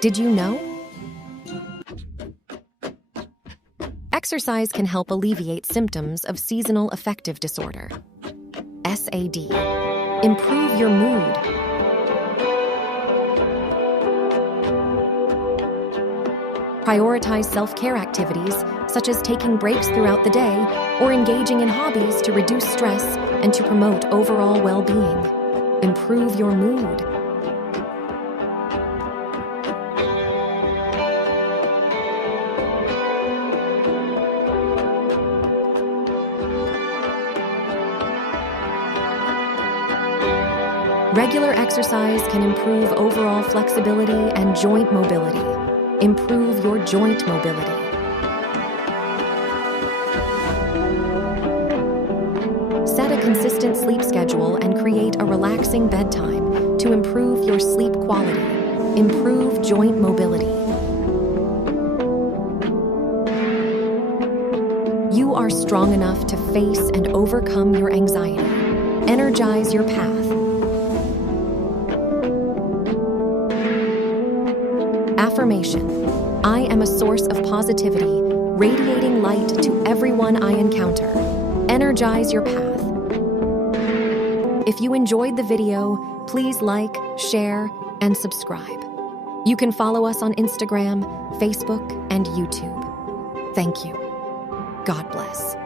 Did you know? Exercise can help alleviate symptoms of seasonal affective disorder, SAD. Improve your mood. Prioritize self-care activities, such as taking breaks throughout the day or engaging in hobbies to reduce stress and to promote overall well-being. Improve your mood. Regular exercise can improve overall flexibility and joint mobility. Improve your joint mobility. Set a consistent sleep schedule and create a relaxing bedtime to improve your sleep quality. Improve joint mobility. You are strong enough to face and overcome your anxiety. Energize your path. Affirmation: I am a source of positivity, radiating light to everyone I encounter. Energize your path. If you enjoyed the video, please like, share, and subscribe. You can follow us on Instagram, Facebook, and YouTube. Thank you. God bless.